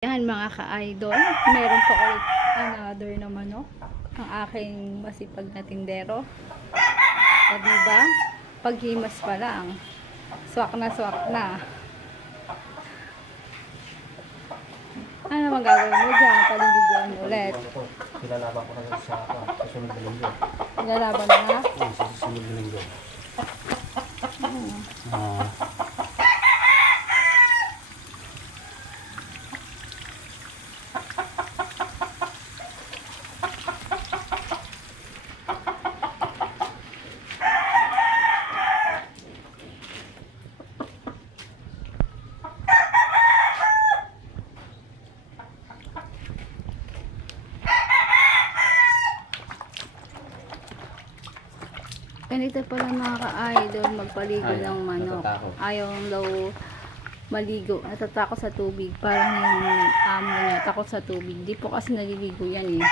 Yan mga ka-idol, meron pa ulit another na manok, ang aking masipag na tindero. O diba, paghimas pa lang, swak na swak na. Ano magagawin mo dyan? Paliliguan ulit. Ilalaban ko na sa susunod na linggo. Ilalaban na nga? Sa susunod na linggo. Ganito pala mga ka-idol, magpaligo Ayaw, ng manok. natatakot. Ayaw daw maligo, natatakot sa tubig. Parang yung amo niya, takot sa tubig. Di po kasi naliligo yan eh.